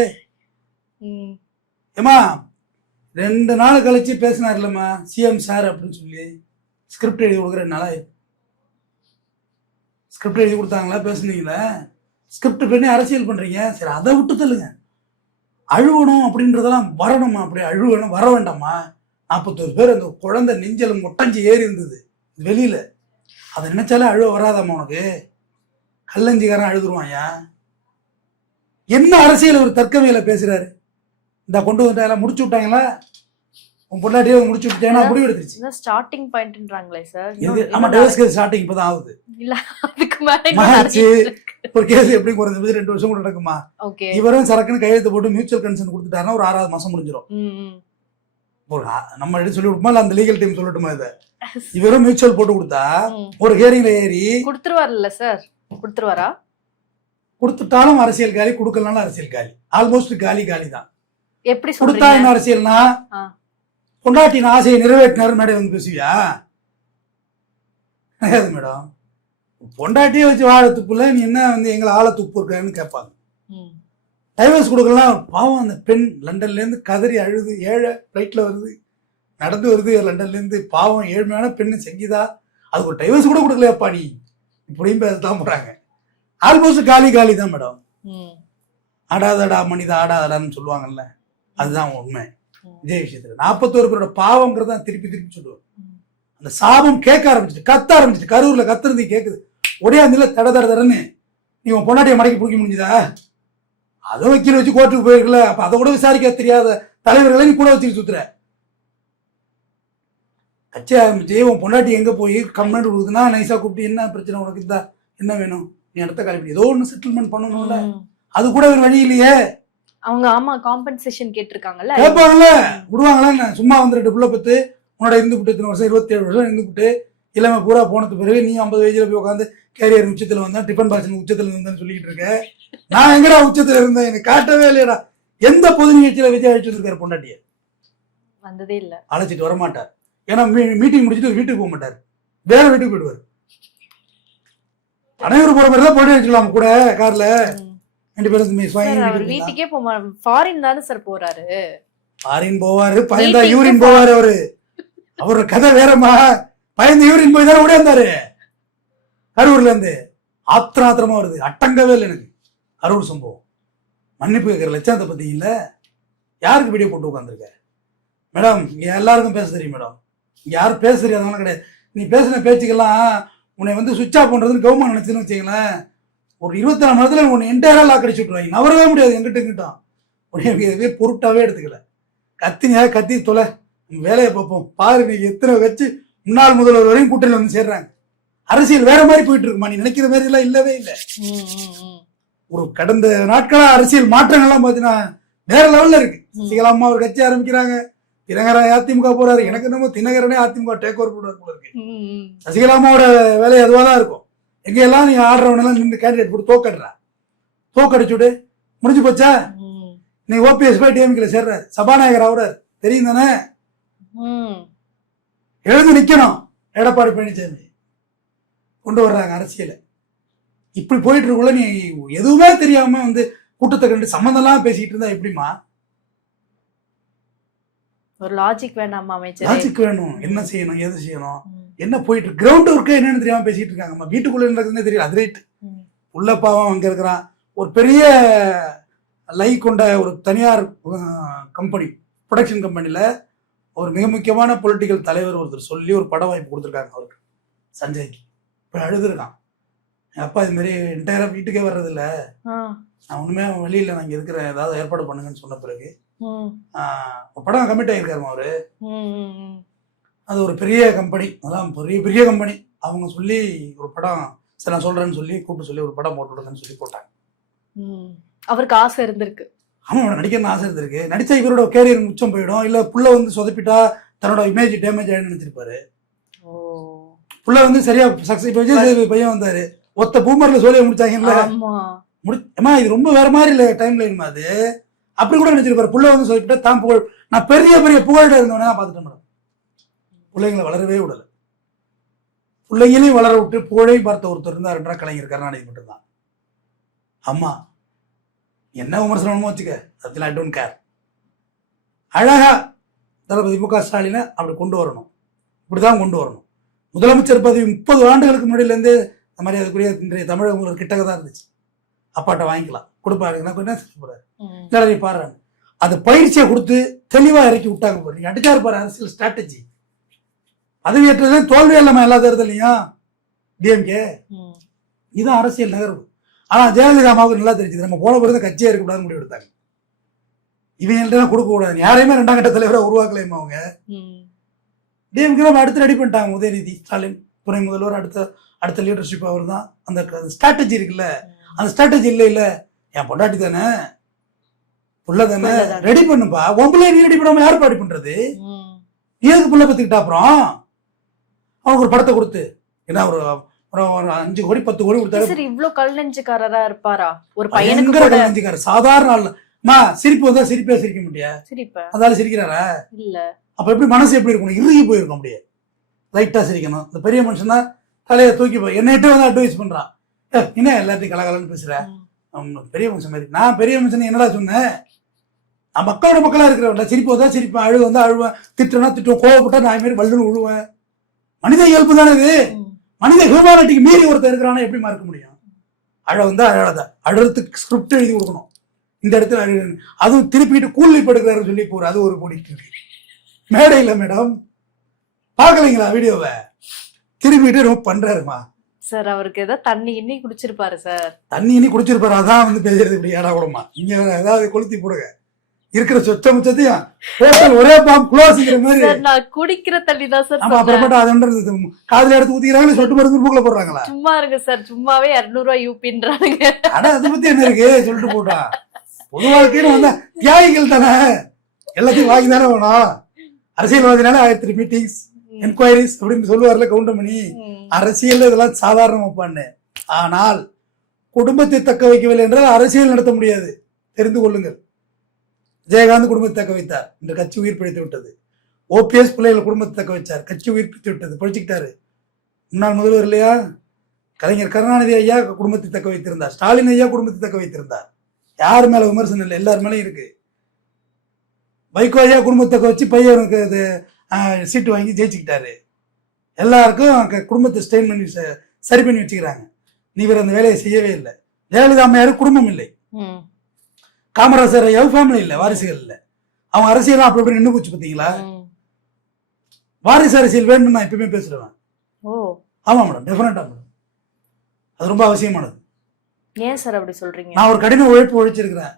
ஏமா 2 நாள் கழிச்சு பேசினார் இல்லம்மா சிஎம் சார் அப்படின்னு சொல்லி, ஸ்கிரிப்ட் எழுதி கொடுக்குற 2 நாளா. ஸ்கிரிப்ட் எழுதி கொடுத்தாங்களா, பேசுனீங்களா, ஸ்கிரிப்ட் பண்ணி அரசியல் பண்றீங்க. சரி, அதை விட்டு தள்ளுங்க. அழுவணும் அப்படின்றதெல்லாம் வரணுமா, அப்படி அழுவணும் வர வேண்டாமா. 41 பேர் அந்த குழந்தை நெஞ்சலும் ஒட்டஞ்சி ஏறி இருந்தது வெளியில, அதை நினைச்சாலே அழுவ வராதாம்மா உனக்கு? கல்லஞ்சிக்காரன் அழுதுருவாயா? என்ன அரசியல் ஒரு தர்க்கவியல பேசுறாரு. இந்த கொண்டு வந்துட்டாங்களா, முடிச்சு விட்டாங்களா, உன் பொண்டாட்டியே முடிச்சு விட்டாங்கன்னா முடிவு எடுத்துருச்சு. ஸ்டார்டிங் பாயிண்ட்ன்றாங்களே சார். ஆமா, டைவர்ஸ் கேஸ் ஸ்டார்டிங் இப்பதான் ஆகுது. இல்ல அதுக்கு மேல மார்ச் ஒரு கேஸ் எப்படி குறைஞ்சது 2 வருஷம் கூட நடக்குமா. இவரும் சரக்குன்னு கையெழுத்து போட்டு மியூச்சுவல் கன்சென்ட் கொடுத்துட்டாருன்னா ஒரு 6வது மாசம் முடிஞ்சிடும். நம்ம சொல்லி விடுமா இல்ல அந்த லீகல் டீம் சொல்லட்டுமா? இதை இவரும் மியூச்சுவல் போட்டு கொடுத்தா ஒரு ஹியரிங்ல ஏறி கொடுத்துருவாருல்ல சார்? கொடுத்துருவாரா? கொடுத்துட்டாலும் அரசியல் காலி, கொடுக்கலனாலும் அரசியல் காலி. ஆல்மோஸ்ட் காலி தான். எப்படி கொடுத்தா என்ன அரசியல்னா, பொண்டாட்டின் ஆசையை நிறைவேற்றினாரு மேடம் வந்து பேசுவியா? கிடையாது மேடம். பொண்டாட்டியே வச்சு வாழ துப்புல நீ என்ன வந்து எங்களை ஆள துப்பு இருக்கான்னு கேட்பாங்க. டைவர்ஸ் கொடுக்கலாம். பாவம் அந்த பெண் லண்டன்ல இருந்து கதறி அழுது, ஏழை ஃபிளைட்ல வருது, நடந்து வருது லண்டன்ல இருந்து, பாவம் ஏழ்மையான பெண்ணு சங்கீதா, அதுக்கு ஒரு டைவர்ஸ் கூட கொடுக்கலையாப்பா நீ, இப்படியும் பேசத்தான் போறாங்க. ஆல்மோஸ்ட் காலி தான் மேடம். ஆடாதடா மனித ஆடாதடான்னு சொல்லுவாங்கல்ல, அதுதான் உண்மை. இதே விஷயத்துல 41 பேரோட பாவம்ங்கிறத திருப்பி சொல்லுவோம். அந்த சாபம் கேட்க ஆரம்பிச்சிட்டு, கத்த ஆரம்பிச்சிட்டு, கரூர்ல கத்துறது கேக்குது, ஒடையாந்தில தடன்னு நீ உன் பொண்டாட்டியை மடக்கி பிடிக்க முடிஞ்சுதா? அதை வக்கீல் வச்சு கோர்ட்டுக்கு போயிருக்கல, அப்ப அதை கூட விசாரிக்க தெரியாத தலைவர்களை நீ கூட வச்சுட்டு சுத்துற. கட்சி ஆரம்பிச்சு உன் பொண்டாட்டி எங்க போய் கம்ப்ளைண்ட் கொடுக்குதுன்னா நைஸா கூப்பிட்டு, என்ன பிரச்சனை உனக்கு, இந்த என்ன வேணும், நீ இடத்த காலி, ஏதோ ஒண்ணு செட்டில்மெண்ட் பண்ணணும்ல, அது கூட ஒரு வழி இல்லையே. அவங்க ஆமா காம்பன்சேஷன் கேட்டிருக்காங்கல்ல. கேட்பாங்கல்ல, விடுவாங்களா? சும்மா வந்து 2 புள்ள பத்து உன்னோட இருந்துவிட்டு இத்தனை வருஷம் 27 வருஷம் இருந்துவிட்டு இல்லாம பூரா போனது பிறகு நீ 50 வயசுல போய் உட்காந்து கேரியர் உச்சத்துல வந்தா டிஃபன் பாக்ஸ் உச்சத்துல இருந்தேன்னு சொல்லிட்டு இருக்கேன். நான் எங்கடா உச்சத்துல இருந்தேன்? எனக்கு காட்டவே இல்லையடா. எந்த பொது நிகழ்ச்சியில விஜய் அழைச்சிட்டு இருக்காரு பொண்டாட்டிய? வந்ததே இல்ல. அழைச்சிட்டு வர மாட்டார். ஏன்னா மீட்டிங் முடிச்சுட்டு வீட்டுக்கு போக மாட்டார், வேற வீட்டுக்கு போயிடுவார். அனைவரும் போற மாதிரி தான் போட்டு வச்சுக்கலாம் கூட கார்ல 2 பேரும். அவர் வீட்டுக்கே போக ஃபாரின் தானே சார் போறாரு. ஃபாரின் போவாரு, பயந்தா யூரின் போவாரு. அவரோட கதை வேறமா. பயந்து யூரின் போய் தானே ஓடியாந்தாரு கரூர்ல இருந்து. ஆத்திரமா வருது, அட்டங்கவே இல்லை எனக்கு கரூர் சம்பவம். மன்னிப்பு கேட்கிற லட்சணத்தை பத்தி இல்ல. யாருக்கு வீடியோ போட்டு உட்காந்துருக்க மேடம்? இங்க எல்லாருக்கும் பேச தெரியும் மேடம். இங்க யாரும் பேச தெரியாதவங்க கிடையாது. நீ பேசின பேச்சுக்கெல்லாம் உன்னை வந்து சுவிட்ச் ஆஃப் பண்றதுன்னு கவர்மெண்ட் நினைச்சுன்னு வச்சுங்களேன், ஒரு 24 மணி நேரத்துல உன்னை என்டையரா லாக் அடிச்சு விட்டுருவாங்க. நவரவே முடியாது. எங்கிட்டும் உன்னை பொருட்டாவே எடுத்துக்கல. கத்தி தொலை, வேலையை பார்ப்போம் பாரு. இன்னைக்கு எத்தனை வச்சு முன்னாள் முதல்வர் வரையும் கூட்டணியில் வந்து சேர்றாங்க. அரசியல் வேற மாதிரி போயிட்டு இருக்குமா? நீ நினைக்கிற மாதிரி எல்லாம் இல்லவே இல்லை. ஒரு கடந்த நாட்களா அரசியல் மாற்றங்கள்லாம் பாத்தீங்கன்னா வேற லெவல்ல இருக்கு. சசிகலா அம்மா ஒரு கட்சி ஆரம்பிக்கிறாங்க, தினகரன் அதிமுக போறாரு. எனக்கு என்னமோ தினகரனே அதிமுக டேக் ஓவர் போடுவார் போல இருக்கு. சசிகலா அம்மாவோட வேலை அதுவாதான் இருக்கும். எங்கெல்லாம் நீ ஆடுறவனெல்லாம் நின்று கேண்டிடேட் போட்டு தோக்கடுறா, தோக்கடிச்சுடு முடிஞ்சு போச்சா? நீ ஓபிஎஸ் போய் டிஎம்கேல சேர்றாரு, சபாநாயகர் ஆகுறாரு, தெரியும் தானே? எழுந்து நிக்கணும். எடப்பாடி பழனிசாமி கொண்டு வர்றாங்க அரசியல. இப்படி போயிட்டு இருக்குள்ள நீ எதுவுமே தெரியாம வந்து கூட்டத்தை கண்டு சம்பந்தம் எல்லாம் பேசிட்டு இருந்தா எப்படிமா? ஒரு லாஜிக் வேண்டாமா அமைச்சர்? லாஜிக் வேணும். என்ன செய்யணும், எது செய்யணும், என்ன போயிட்டு கிரவுண்ட் ஒர்க்கு என்னன்னு தெரியாம பேசிட்டு இருக்காங்கம்மா. வீட்டுக்குள்ள நடக்குதுன்னே தெரியல. அது ரைட். உள்ள பாவம் அங்க இருக்கிறான். ஒரு பெரிய லை கொண்ட ஒரு தனியார் கம்பெனி, ப்ரொடக்ஷன் கம்பெனில ஒரு மிக முக்கியமான பொலிட்டிக்கல் தலைவர் ஒருத்தர் சொல்லி ஒரு பட வாய்ப்பு கொடுத்துருக்காங்க அவருக்கு, சஞ்சய்க்கு. இப்போ அழுதுருக்கான். என் அப்பா இது மாதிரி என்டையரா வீட்டுக்கே வர்றது இல்லை, நான் ஒண்ணுமே வெளியில நான் இங்க இருக்கிறேன், ஏதாவது ஏற்பாடு பண்ணுங்கன்னு சொன்ன பிறகு ஒரு படம் கமிட் ஆகியிருக்காருமா அவரு. அது ஒரு பெரிய கம்பெனி, அதான் பெரிய பெரிய கம்பெனி. அவங்க சொல்லி ஒரு படம், சரி நான் சொல்றேன்னு சொல்லி கூப்பிட்டு சொல்லி ஒரு படம் போட்டு விடுங்கன்னு சொல்லி போட்டாங்க. அவருக்கு ஆசை இருந்திருக்கு. ஆமா, நடிக்கணும்னு ஆசை இருந்திருக்கு. நடிச்சா இவரோட கேரியர் முச்சம் போயிடும், இல்ல புள்ள வந்து சொதப்பிட்டா தன்னோட இமேஜ் டேமேஜ் ஆயிடுன்னு நினைச்சிருப்பாரு. புள்ள வந்து சரியா சக்சஸ். இப்ப விஜய் சேதுபதி பையன் வந்தாரு, ஒத்த பூமர்ல சோழிய முடிச்சாங்கல்ல. அம்மா இது ரொம்ப வேற மாதிரி இல்ல டைம் லைன் அது. அப்படி கூட நினைச்சிருப்பாரு. புள்ள வந்து சொதப்பிட்டா தான் புகழ், நான் பெரிய பெரிய புகழ்கிட்ட இருந்தவனே தான் பாத்துட்டேன் மேடம். பிள்ளைங்களை வளரவே விடல. பிள்ளைங்களையும் வளர விட்டு புகழையும் பார்த்த ஒருத்தர் இருந்தாருன்றா கலைஞர் கருணாநிதி மட்டும்தான். அம்மா என்ன விமர்சனமோ வச்சுக்க, அதெல்லாம் ஐ டோன்ட் கேர். அழகா தளபதி மு க ஸ்டாலினை அப்படி கொண்டு வரணும், இப்படிதான் கொண்டு வரணும். முதலமைச்சர் பதவி 30 ஆண்டுகளுக்கு முன்னாடியிலேருந்து இந்த மாதிரி அதுக்குரிய இன்றைய தமிழக ஒரு கிட்டக தான் இருந்துச்சு. அப்பாட்ட வாங்கிக்கலாம் கொடுப்பாரு, என்ன போறாரு இல்லை பாடுறாங்க. அது பயிற்சியை கொடுத்து தெளிவா இறக்கி விட்டாங்க பாரு. நீங்க அடிச்சாரு பாரு அரசியல் ஸ்ட்ராட்டஜி. பதவி ஏற்றது தோல்வியே இல்லாம எல்லா தேர்தலையும் டிஎம்கே. இதுதான் அரசியல் நகர்வு. ஆனா ஜெயலலிதா அம்மாவுக்கு நல்லா தெரிஞ்சது, நம்ம போன பிறகு கட்சியா இருக்கக்கூடாதுன்னு முடிவு எடுத்தாங்க. இவங்கள்ட்ட கொடுக்க கூடாது, யாரையுமே 2ஆம் கட்ட தலைவரை உருவாக்கலையுமா அவங்க. டிஎம்கே அடுத்து ரெடி பண்ணிட்டாங்க. உதயநிதி ஸ்டாலின் துணை முதல்வர், அடுத்த லீடர்ஷிப் அவர் தான். அந்த ஸ்ட்ராட்டஜி இருக்குல்ல, அந்த ஸ்ட்ராட்டஜி இல்ல என் பொண்டாட்டி தானே புள்ள தானே ரெடி பண்ணுப்பா. உங்களே நீ ரெடி பண்ணாம யாரு ரெடி பண்றது? நீ எதுக்கு புள்ள பத்துக்கிட்டா? அப்புறம் அவங்க ஒரு படத்தை கொடுத்து என்ன ஒரு 5 கோடி 10 கோடி கொடுத்தாரு. இவ்வளவு கல் நெஞ்சுக்காரரா இருப்பாரா ஒரு பையனுக்கு? கல் நெஞ்சுக்காரர் சாதாரண ஆள். சிரிப்பு வந்தா சிரிப்பே சிரிக்க முடியாது, அதால சிரிக்கிறாரா இல்ல? அப்ப எப்படி மனசு எப்படி இருக்கணும்? இறுகி போயிருக்கும், அப்படியே லைட்டா சிரிக்கணும். இந்த பெரிய மனுஷனா தலையை தூக்கி போய் என்னட்டு வந்து அட்வைஸ் பண்றான். என்ன எல்லாத்தையும் கலகலன்னு பேசுற பெரிய மனுஷன் மாதிரி. நான் பெரிய மனுஷன் என்னடா சொன்னேன்? நான் மக்களோட மக்களா இருக்கிறவன்ல. சிரிப்பு வந்தா சிரிப்பேன், அழுகு வந்தா அழுவேன், திட்டுனா திட்டுவேன், கோவப்பட்டா நான் மாதிரி வல்லுன்னு விழுவேன். மனித இயல்பு தானே இது. மனித ஹியூமானிட்டிக்கு மீறி ஒருத்தர் இருக்கிறானா எப்படி மறக்க முடியும்? அழ வந்தா அழாத, அழுறதுக்கு ஸ்கிரிப்ட் எழுதி கொடுக்கணும். இந்த இடத்துல அழு, அதுவும் திருப்பிட்டு கூலி படுக்கிறாரு சொல்லி போற, அது ஒரு போடிட்டு இருக்கு மேடை இல்ல மேடம். பாக்கலைங்களா வீடியோவை? திருப்பிட்டு ரொம்ப பண்றாருமா சார். அவருக்கு ஏதாவது தண்ணி இன்னி குடிச்சிருப்பாரு சார். தண்ணி இன்னி குடிச்சிருப்பாரு, அதான் வந்து பேசுறது இப்படி ஏடா கூடமா. இங்க ஏதாவது கொளுத்தி போடுங்க, இருக்கிற சொச்ச முச்சத்தையும் ஒரே பாம் குளோசிக்கிற மாதிரி. நான் குடிக்கிற தண்ணி தான் சார். அப்புறமேட்டா அது காதுல எடுத்து ஊத்திக்கிறாங்க, சொட்டு மருந்து மூக்குல போடுறாங்களா? சும்மா இருக்கு சார், சும்மாவே 200 ரூபாய் யூபின்றாங்க. அட அதை பத்தி என்ன இருக்கு சொல்லிட்டு போட்டா. பொது வாழ்க்கைன்னு வந்தா தியாகிகள் தானே, எல்லாத்தையும் வாங்கி தானே வேணும். அரசியல்வாதினால 1000 மீட்டிங்ஸ் என்கொயரிஸ் அப்படின்னு சொல்லுவார்ல கவுண்டமணி. அரசியல் இதெல்லாம் சாதாரணமாப்பான்னு. ஆனால் குடும்பத்தை தக்க வைக்கவில்லை என்றால் அரசியல் நடத்த முடியாது, தெரிந்து கொள்ளுங்கள். விஜயகாந்த் குடும்பத்தை தக்க வைத்தார், இந்த கட்சி உயிர் பிழைத்து விட்டது. ஓபிஎஸ் பிள்ளைகள் குடும்பத்தை தக்க வச்சார், கட்சி உயிர் பிழைத்து விட்டது, படிச்சுக்கிட்டாரு. முன்னாள் முதல்வர் இல்லையா கலைஞர் கருணாநிதி ஐயா குடும்பத்தை தக்க வைத்திருந்தார், ஸ்டாலின் ஐயா குடும்பத்தை தக்க வைத்திருந்தார். யார் மேல விமர்சனம் இல்லை, எல்லார் மேலேயும் இருக்கு. வைகோ ஐயா குடும்பத்தை தக்க வச்சு பையனுக்கு இது சீட்டு வாங்கி ஜெயிச்சுக்கிட்டாரு. எல்லாருக்கும் குடும்பத்தை ஸ்டெயின் பண்ணி சரி பண்ணி வச்சுக்கிறாங்க. நீ வேற அந்த வேலையை செய்யவே இல்லை. ஜெயலலிதா அம்மையாரு குடும்பம் இல்லை, காமராஜர் ஐயாவும் ஃபேமிலி இல்லை, வாரிசுகள் இல்லை. அவங்க அரசியல் அப்படி இப்படி நின்று போச்சு பார்த்தீங்களா. வாரிசு அரசியல் வேணும்னு நான் எப்பயுமே பேசுறேன். ஆமா மேடம், டெஃபினட்டா மேடம், அது ரொம்ப அவசியமானது. ஏன் சார் அப்படி சொல்றீங்க? நான் ஒரு கடின உழைப்பு உழைச்சிருக்கிறேன்,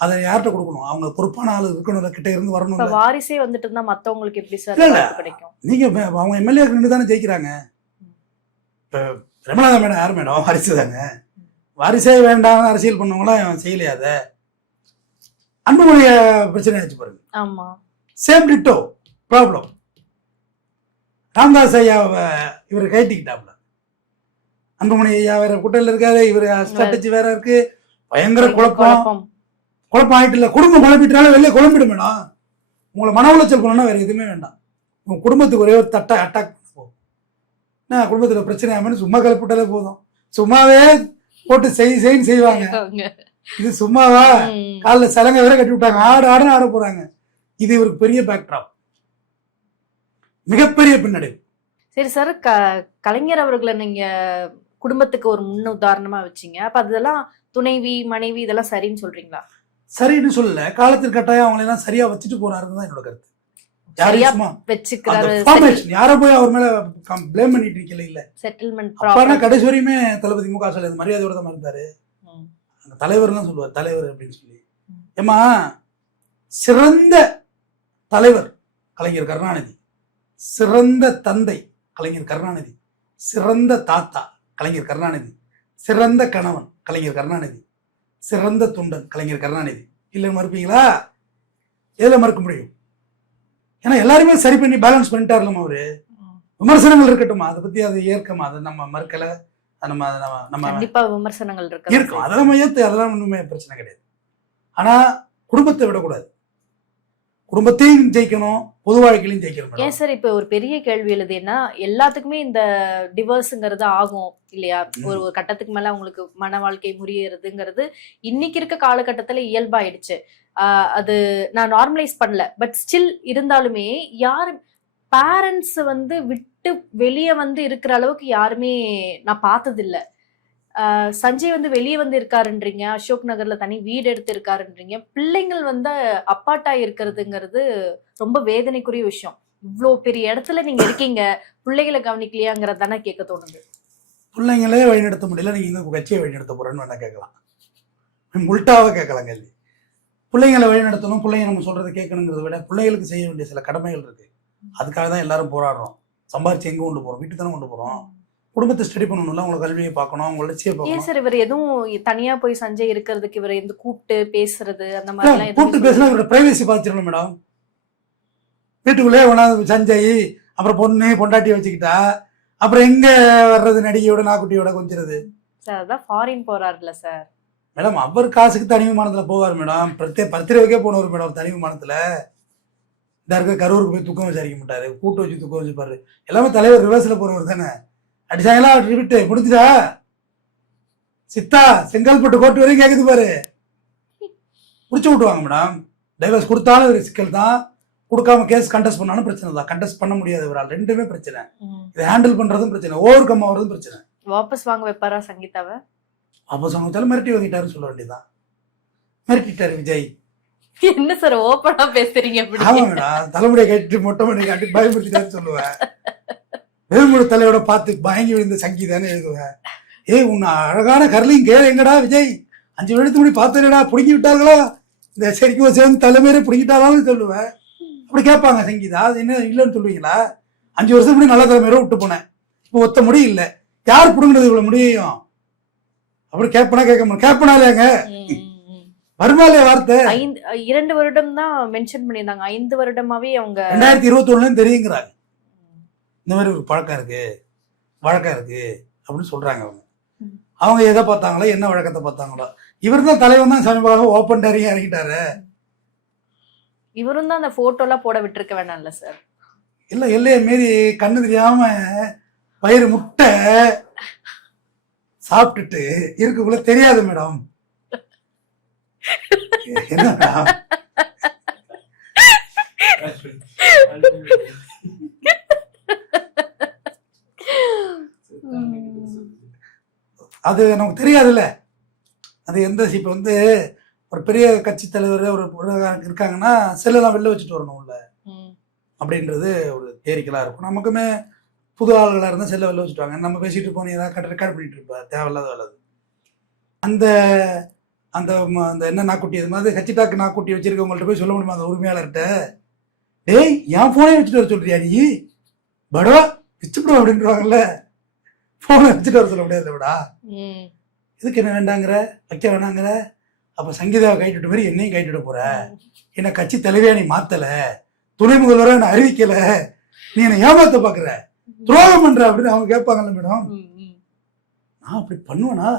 அதை யார்கிட்ட கொடுக்கணும்? அவங்க பொறுப்பான ஆளு இருக்கணும், கிட்ட இருந்து வரணும். வாரிசே வந்துட்டு இருந்தா மத்தவங்களுக்கு எப்படி சார் கிடைக்கும்? நீங்க அவங்க எம்எல்ஏ நின்று தானே ஜெயிக்கிறாங்க. இப்ப ரமணா மேடம் யார் மேடம்? வாரிசு தாங்க. வாரிசே வேண்டாம் அரசியல் பண்ணவங்களாம் செய்யலையா? அதை அன்புமணிய பிரச்சனை ஆச்சு பாருங்க. ஆமா, சேம் டிட்டோ ப்ராப்ளம். ராமதாஸ் ஐயா இவர் கைட்டிக்கிட்டாப்ல, அன்புமணி ஐயா வேற கூட்டத்தில் இருக்காரு, இவர் ஸ்ட்ராட்டஜி வேற இருக்கு. பயங்கர குழப்பம் ஆயிட்டு இல்ல. குடும்பம் குழப்பிட்டாலும் வெளியே குழம்பிடும் மேடம். உங்களை மன உளைச்சல் பண்ணணும்னா வேற எதுவுமே வேண்டாம். உங்க குடும்பத்துக்கு ஒரே ஒரு அட்டாக் போதும். என்ன குடும்பத்துல பிரச்சனை ஆகும்னு சும்மா கிளப்பிட்டாலே போதும். சும்மாவே போட்டு செய்ன்னு செய்வாங்க. இது சும்மாவா? காலில் சலங்க வேற கட்டி விட்டாங்க, ஆடுன்னு ஆட போறாங்க. இது இவருக்கு பெரிய பேக்ட்ராப், மிகப்பெரிய பின்னடைவு. சரி சார், கலைஞர் அவர்களை நீங்க குடும்பத்துக்கு ஒரு முன் உதாரணமா வச்சீங்க. அப்ப அதெல்லாம் துணைவி மனைவி இதெல்லாம் சரின்னு சொல்றீங்களா? சரின்னு சொல்லல, காலத்திற்கு கட்டாயம் அவங்களை எல்லாம் சரியா வச்சுட்டு போறாருன்னு தான் என்னோட கருத்து. யார போய் அவர் மேல பிளேம் பண்ணிட்டு இருக்கல. இல்ல செட்டில்மெண்ட் கடைசி வரையுமே தளபதி மு க ஸ்டாலின் மரியாதையோட தான் இருந்தாரு. அந்த தலைவர் தான் சொல்லுவார் தலைவர் அப்படின்னு சொல்லி. ஏமா, சிறந்த தலைவர் கலைஞர் கருணாநிதி, சிறந்த தந்தை கலைஞர் கருணாநிதி, சிறந்த தாத்தா கலைஞர் கருணாநிதி, சிறந்த கணவன் கலைஞர் கருணாநிதி, சிறந்த தொண்டன் கலைஞர் கருணாநிதி. இல்லைன்னு மறுப்பீங்களா? எதுல மறுக்க முடியும்? ஏன்னா எல்லாருமே சரி பண்ணி பேலன்ஸ் பண்ணிட்டாருலாம் அவரு. விமர்சனங்கள் இருக்கட்டும், அதை பத்தி அதை ஏற்கமா, அதை நம்ம மறுக்கல. விமர்சனங்கள் இருக்கும், அதெல்லாம் ஏத்து, அதெல்லாம் ஒண்ணுமே பிரச்சனை கிடையாது. ஆனா குடும்பத்தை விடக்கூடாது, குடும்பத்தையும் ஜெயிக்கணும், பொது வாழ்க்கையிலும் ஜெயிக்கணும். ஏன் சார் இப்ப ஒரு பெரிய கேள்வி எழுதுன்னா, எல்லாத்துக்குமே இந்த டிவோர்ஸ்ங்கிறது ஆகும் இல்லையா? ஒரு கட்டத்துக்கு மேல அவங்களுக்கு மன வாழ்க்கை முறியறதுங்கிறது இன்னைக்கு இருக்க காலகட்டத்துல இயல்பாயிடுச்சு. அது நான் நார்மலைஸ் பண்ணல, பட் ஸ்டில் இருந்தாலுமே யாரு பேரண்ட்ஸ் விட்டு வெளியே இருக்கிற அளவுக்கு யாருமே நான் பார்த்தது இல்ல. சஞ்சய் வெளியே இருக்காருன்றீங்க, அசோக் நகர்ல தனி வீடு எடுத்து இருக்காருன்றீங்க. பிள்ளைங்கள் அப்பாட்டா இருக்கிறதுங்கிறது ரொம்ப வேதனைக்குரிய விஷயம். இவ்வளோ பெரிய இடத்துல நீங்க இருக்கீங்க, பிள்ளைகளை கவனிக்கலையாங்கிறது தானே கேட்க தோணுது. பிள்ளைங்களே வழிநடத்த முடியல, நீங்க இந்த கட்சியை வழிநடத்த போறேன்னு வேணா கேட்கலாம், உள்டாவா கேட்கலாம் கேள்வி. பிள்ளைங்களை வழிநடத்தணும், பிள்ளைங்க நம்ம சொல்றதை கேட்கணுங்கிறத விட பிள்ளைகளுக்கு செய்ய வேண்டிய சில கடமைகள் இருக்கு. அதுக்காக தான் எல்லாரும் போராடுறோம். சம்பாரிச்சு எங்க கொண்டு போறோம்? வீட்டுக்கு தானே கொண்டு போறோம். குடும்பத்தை ஸ்டடி பண்ணணும்ல, உங்களை கல்வியை பார்க்கணும், உங்களோட லட்சியம் பார்க்கணும். ஏன் சார் இவர் எதுவும் தனியா போய் சஞ்சய் இருக்கிறதுக்கு இவர் கூப்பிட்டு பேசுறது அந்த மாதிரி கூப்பிட்டு பேசினா இவரோட பிரைவசி பாதிச்சிடணும் மேடம். வீட்டுக்குள்ளே ஒன்னாவது சஞ்சய் அப்புறம் பொண்டாட்டியை வச்சுக்கிட்டா அப்புறம் எங்க வர்றது? நடிகையோட நாக்குட்டியோட கொஞ்சிறது சார். அதான் ஃபாரின் போறாருல்ல சார் மேடம். அவர் காசுக்கு தனி விமானத்துல போவார் மேடம். பத்திரிகைக்கே போனவர் மேடம் தனி விமானத்துல. இந்த இருக்க கரூருக்கு போய் துக்கம் விசாரிக்க மாட்டாரு, கூட்டு வச்சு துக்கம் வச்சுப்பாரு. எல்லாமே தலைவர் ரிவர்ஸ்ல போறவர் தானே. அடிச்சாங்களா விட்டு முடிஞ்சுதா? சித்தா செங்கல்பட்டு கோர்ட்டு வரையும் கேக்குது பாரு, முடிச்சு விட்டுவாங்க மேடம். டைவர்ஸ் கொடுத்தாலும் ஒரு சிக்கல் தான், கொடுக்காம கேஸ் கண்டெஸ்ட் பண்ணாலும் பிரச்சனை தான். கண்டெஸ்ட் பண்ண முடியாது இவரால், ரெண்டுமே பிரச்சனை. இதை ஹேண்டில் பண்றதும் பிரச்சனை, ஓவர் கம் ஆகுறதும் பிரச்சனை. வாபஸ் வாங்க வைப்பாரா சங்கீதாவை? வாபஸ் வாங்க வச்சாலும் மிரட்டி வாங்கிட்டாருன்னு சொல்ல வேண்டியதான். மிரட்டிட்டாரு விஜய். என்ன சார் ஓப்பனா பேசுறீங்க? ஆமா மேடம், தலைமுடியை கட்டி மொட்டை மணி காட்டி பயன்படுத்திட்டாருன்னு சொல்லுவேன். வேல்முடு தலையோட பார்த்து பயங்கி விழுந்த சங்கீதானே எழுதுவேன். ஏய் உன்னை அழகான கர்லிங் கேள் எங்கடா விஜய், 5 வருடத்துக்கு முடி பார்த்தேடா, பிடுங்கி விட்டார்களா? இந்த செடிக்கு சேர்ந்து தலைமையிலே பிடிக்கிட்டாலும் சொல்லுவேன். அப்படி கேட்பாங்க சங்கீதா. அது என்ன இல்லைன்னு சொல்லுவீங்களா? 5 வருஷம் முடி நல்ல தலைமையோட விட்டு போனேன், இப்போ ஒத்த முடி இல்லை, யார் பிடுங்கினது இவ்வளவு முடியும்? அப்படி கேட்பனா கேட்க முடியும்? கேட்பனா இல்லையாங்க? வருமாலைய வார்த்தை 2 வருடம் தான் மென்ஷன் பண்ணியிருந்தாங்க. 5 வருடமாவே அவங்க 2021 தெரியுங்கிறாங்க. இந்த மாதிரி ஒரு பழக்கம் இருக்கு, வழக்கம் இருக்கு அப்படின்னு சொல்றாங்க. அவங்க எதை பார்த்தாங்களோ, என்ன வழக்கத்தை பார்த்தாங்களோ. இவர் தான் தலைவன் தான் சமீபமாக ஓப்பன் டேரியா இறங்கிட்டாரு. இவரும் தான் அந்த போட்டோ எல்லாம் போட விட்டுருக்க வேணாம்ல சார். இல்ல எல்லைய மீறி கண்ணு தெரியாம வயிறு முட்டை சாப்பிட்டுட்டு இருக்குள்ள தெரியாது மேடம். என்ன மேடம் அது நமக்கு தெரியாதுல்ல. அது எந்த இப்ப வந்து ஒரு பெரிய கட்சி தலைவர் ஒரு இருக்காங்கன்னா செல்லெல்லாம் வெளில வச்சுட்டு வரணும் உள்ள அப்படின்றது ஒரு தேரிக்கலா இருக்கும். நமக்குமே புது ஆளுகளா இருந்தா செல்ல வெளில வச்சுட்டாங்க. நம்ம பேசிட்டு இருப்போம், நீ ஏதாவது ரெக்கார்ட் பண்ணிட்டு இருப்ப, தேவையில்லாத வேலை. அந்த அந்த அந்த என்ன நாக்குட்டி அது மாதிரி கட்சி டாக்கு நாக்குட்டி வச்சிருக்கவங்கள்ட்ட போய் சொல்ல முடியுமா அந்த உரிமையாளர்கிட்ட, டேய் என் போனே வச்சுட்டு வர சொல்றியா நீ படா வச்சுப்படும் அப்படின்றாங்கல்ல. போனை வச்சுட்டு வர சொல்ல முடியாது விடா, இதுக்கு என்ன வேண்டாங்கிற, வைக்க வேணாங்கிற. அப்ப சங்கீதாவை கைட்டுட்டு மாதிரி என்னையும் கைட்டுட போற, என்ன கட்சி தலைவியா நீ மாத்தல, துணை முதல்வரை நான் அறிவிக்கல, நீ என்ன ஏமாத்த பாக்குற, துரோகம் பண்ற அப்படின்னு அவங்க கேட்பாங்கல்ல மேடம். நான் அப்படி பண்ணுவேனா,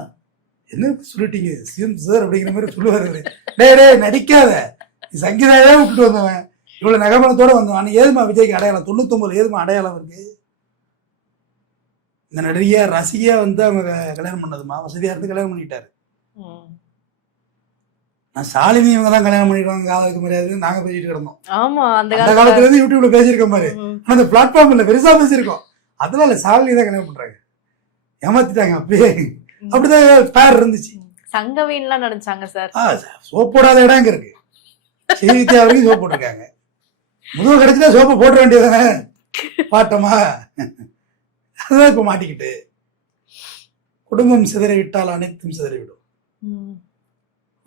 என்ன சொல்லிட்டீங்க சிஎம் சார் அப்படிங்கிற மாதிரி சொல்லுவாரு. டே நடிக்காத, நீ சங்கீதாவே விட்டுட்டு வந்தவன், இவ்வளவு நகமனத்தோட வந்தவன், ஏதுமா விஜய்க்கு அடையாளம் 99 ஏதுமா அடையாளம் இருக்கு. இந்த நடிகையா ரசிகையா வந்து அவங்க கல்யாணம் பண்ணதுமா, வசதியா இருந்து கல்யாணம் பண்ணிட்டாரு. நான் சாலினி இவங்க தான் கல்யாணம் பண்ணிடுவாங்க காதலுக்கு மரியாதை நாங்க பேசிட்டு கிடந்தோம். ஆமா, அந்த காலத்துல இருந்து யூடியூப்ல பேசியிருக்க மாதிரி. ஆனா அந்த பிளாட்ஃபார்ம்ல பெருசா பேசியிருக்கோம். அதனால சாலினி தான் கல்யாணம் பண்றாங்க, ஏமாத்திட்டாங்க. அப்பயே அப்படிதான் பேர் இருந்துச்சு. சங்கவீன்லாம் நினைச்சாங்க சார். சோப் போடாத இடம் இங்க இருக்கு, செய்தியா வரைக்கும் சோப் போட்டிருக்காங்க. முதுகு கிடைச்சுட்டா சோப்பை போட வேண்டியதானே பாட்டமா. அதுதான் இப்ப மாட்டிக்கிட்டு குடும்பம் சிதறி விட்டால் அனைத்தும் சிதறிவிடும்.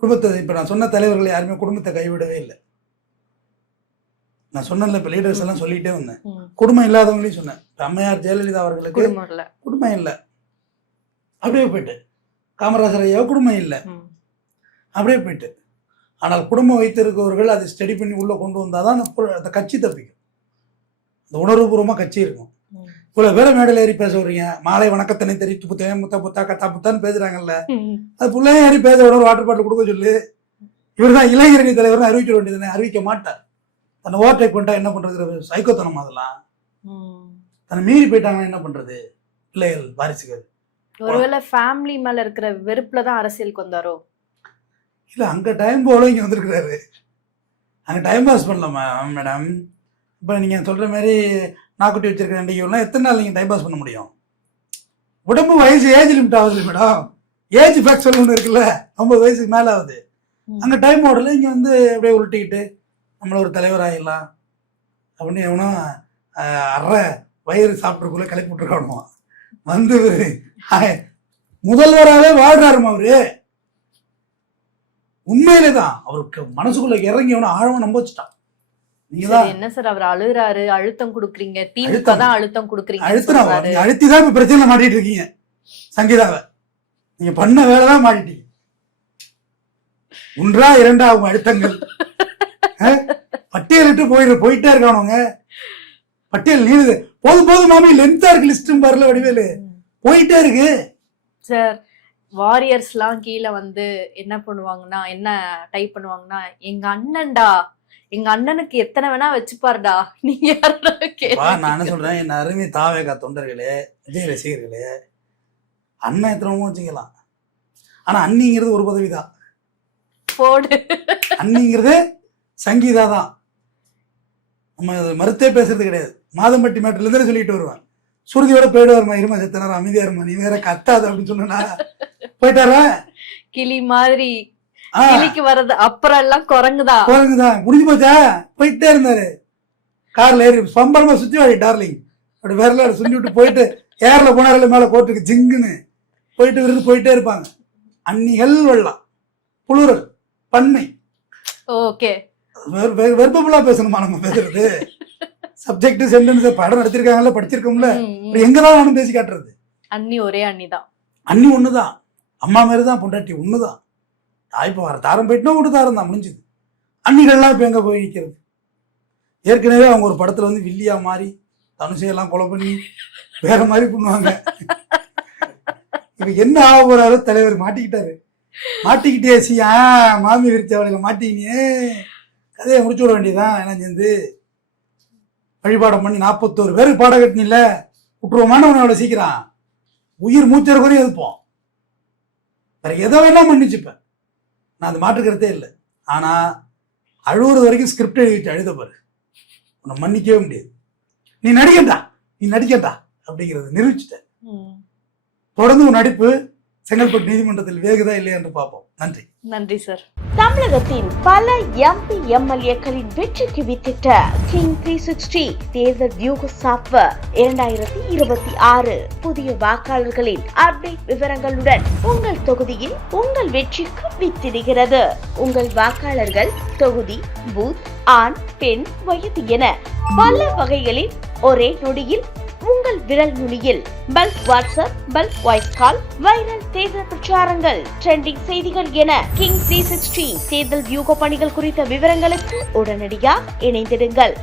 குடும்பத்தை இப்ப நான் சொன்ன தலைவர்கள் யாருமே குடும்பத்தை கைவிடவே இல்லை. நான் சொன்னேன்ல, இப்ப லீடர்ஸ் எல்லாம் சொல்லிட்டே வந்தேன். குடும்பம் இல்லாதவங்களையும் சொன்னேன். அம்மையார் ஜெயலலிதா அவர்களுக்கு குடும்பம் இல்லை, அப்படியே போயிட்டு. காமராஜர் ஐயா குடும்பம் இல்லை, அப்படியே போயிட்டு. ஆனால் குடும்பம் வைத்திருக்கவர்கள் அதை ஸ்டடி பண்ணி உள்ள கொண்டு வந்தாதான் அந்த கட்சி தப்பிக்கும். அந்த உணர்வுபூர்வமா கட்சி இருக்கும். இவ்வளவு பேரை மேடையில் ஏறி பேச விடுறீங்க, மாலை வணக்கத்தனை தெரிவித்து புத்தேன் முத்த புத்தா கத்தா புத்தான்னு பேசுறாங்கல்ல, அது பிள்ளைய ஏறி பேச விட வாட்டர் பாட்டில் கொடுக்க சொல்லு. இவர் தான் இளைஞரணி தலைவர் அறிவிக்க வேண்டியதுன்னு அறிவிக்க மாட்டார். தன்னை ஓவர்டேக் பண்ணிட்டா என்ன பண்றது, சைக்கோத்தனம். அதெல்லாம் தன்னை மீறி போயிட்டாங்கன்னா என்ன பண்றது பிள்ளைகள் வாரிசுகள். ஒருவேளை ஃபேமிலி மேல இருக்கிற வெறுப்புலதான் அரசியலுக்கு வந்தாரோ இல்ல, அங்க டைம் போல இங்க வந்திருக்கிறாரு. அங்க டைம் பாஸ் பண்ணலாமா மேடம்? இப்ப நீங்க சொல்ற மாதிரி நாக்குட்டி வச்சிருக்க நடிகைலாம் எத்தனை நாள் நீங்க டைம் பாஸ் பண்ண முடியும்? உடம்பு வயசு ஏஜ் லிமிட் ஆகுது மேடம். ஏஜ் ஃபேக்டர் ஒன்று இருக்குல்ல, 50 வயசுக்கு மேல ஆகுது. அங்க டைம் ஓடல, இங்க வந்து அப்படியே உருட்டிக்கிட்டு நம்மள ஒரு தலைவர் ஆகிடலாம் அப்படின்னு எவனோ அரை வயிறு சாப்பிட்றதுக்குள்ள கிளப்பி விட்டுருக்கானுமா வந்து முதல்வராகவே வாழ்றாருமா அவரு. உண்மையிலேதான் அவருக்கு மனசுக்குள்ள இறங்கி எவனோ ஆழமா நம்ப வச்சுட்டான். என்ன சார் அவர் அழுறாரு, அழுத்தம் கொடுக்குறீங்க, திமுக தான் அழுத்தம் கொடுக்குறீங்க. அழுத்திதான் இப்ப பிரச்சனை மாட்டிட்டு இருக்கீங்க. சங்கீதாவை நீங்க பண்ண வேலைதான் மாட்டிட்டீங்க. 1 2 அவங்க அழுத்தங்கள் பட்டியலிட்டு போயிட்டே இருக்கானுங்க. பட்டியல் நீடுது. போதும் மாமி, லென்த்தா இருக்கு லிஸ்டும் வரல வடிவேலு, போயிட்டே இருக்கு சார். வாரியர்ஸ் எல்லாம் கீழே வந்து என்ன பண்ணுவாங்கன்னா, என்ன டைப் பண்ணுவாங்கன்னா, எங்க அண்ணன்டா, எங்க அண்ணனுக்கு எத்தனை வேணா வச்சுப்பாருடா, நீங்க நான் என்ன சொல்றேன், என் அருமை தாவேகா தொண்டர்களே, விஜய் ரசிகர்களே, அண்ணன் எத்தனமோ வச்சுக்கலாம். ஆனா அண்ணிங்கிறது ஒரு பதவிதான். போடு, அண்ணிங்கிறது சங்கீதா தான். நம்ம மறுத்தே பேசுறது கிடையாது. மாதம்பட்டி மேட்டில இருந்து சொல்லிட்டு வருவேன். சுருதியோட போயிடுவாருமா, இருமா செத்தனார் அமைதியா இருமா, நீ வேற கத்தாது அப்படின்னு சொன்னா போயிட்டாரா. கிளி மாதிரி கிளிக்கு வர்றது அப்புறம் எல்லாம் குரங்குதான் முடிஞ்சு போச்சா. போயிட்டே இருந்தாரு கார்ல ஏறி சம்பரமா சுத்தி வாடி டார்லிங் அப்படி வேற சுத்தி விட்டு போயிட்டு ஏர்ல போனார்கள் மேல கோர்ட்டுக்கு ஜிங்குன்னு போயிட்டு விருந்து போயிட்டே இருப்பாங்க. அன்னிகள் வெள்ளம் புளுரல் பன்மை. ஓகே, வெர்பலா பேசணுமா நம்ம பேசுறது? சப்ஜெக்ட் சென்டென்ஸ் படம் நடத்திருக்காங்கல்ல, படிச்சிருக்கோம்ல, எங்கதான் நானும் பேசி காட்டுறது. அண்ணி ஒரே அண்ணிதான், அண்ணி ஒண்ணுதான், அம்மா மாதிரிதான், பொண்டாட்டி ஒண்ணுதான். இப்போ வர தாரம் போயிட்டுனா விட்டு தாரம் தான் முடிஞ்சுது. அன்னிகள்லாம் இப்போ எங்கே போய் நிற்கிறது? ஏற்கனவே அவங்க ஒரு படத்தில் வந்து வில்லியா மாறி தனுஷையெல்லாம் கொலை பண்ணி வேற மாதிரி பண்ணுவாங்க. இப்போ என்ன ஆக போறாரோ தலைவர் மாட்டிக்கிட்டாரு. மாட்டிக்கிட்டே மாமி விரிச்சவளையில மாட்டிக்கினே கதையை முடிச்சு விட வேண்டியதான். என்ன சேர்ந்து வழிபாடம் பண்ணி 41 பேருக்கு பாடம் கட்டினில்ல, விட்டுருவோமான அவ்வளோ சீக்கிரம் உயிர் மூச்சர் குறையும் எதிர்ப்போம். வேற எதை வேணா மன்னிச்சுப்பேன், நான் அது மாற்றுக்கிறதே இல்லை. ஆனா அழுவுறது வரைக்கும் ஸ்கிரிப்ட் எழுதிட்டு அழுத பாரு, உன்னை மன்னிக்கவே முடியாது. நீ நடிக்கண்டா அப்படிங்கிறது நிரூபிச்சுட்ட. தொடர்ந்து உன் நடிப்பு செங்கல்பட்டு நீதிமன்றத்தில் வேகுதா இல்லையா என்று பார்ப்போம். நன்றி. நன்றி சார். தமிழகத்தின் பல எம்பி எம்எல்ஏக்களின் வெற்றிக்கு வித்திட்ட கிங் 360 தேர்தல் வியூக சாப்ட்வேர் 2026 புதிய வாக்காளர்களின் அப்டேட் விவரங்களுடன் உங்கள் தொகுதியில் உங்கள் வெற்றிக்கு வித்திடுகிறது. உங்கள் வாக்காளர்கள் தொகுதி, பூத், ஆண், பெண், வயது என பல வகைகளில் ஒரே நொடியில் உங்கள் விரல் நுனியில் bulk WhatsApp, bulk voice call, viral தேர்தல் பிரச்சாரங்கள், ட்ரெண்டிங் செய்திகள் என கிங் 360 தேர்தல் வியூக பணிகள் குறித்த விவரங்களுக்கு உடனடியாக இணைந்திடுங்கள்.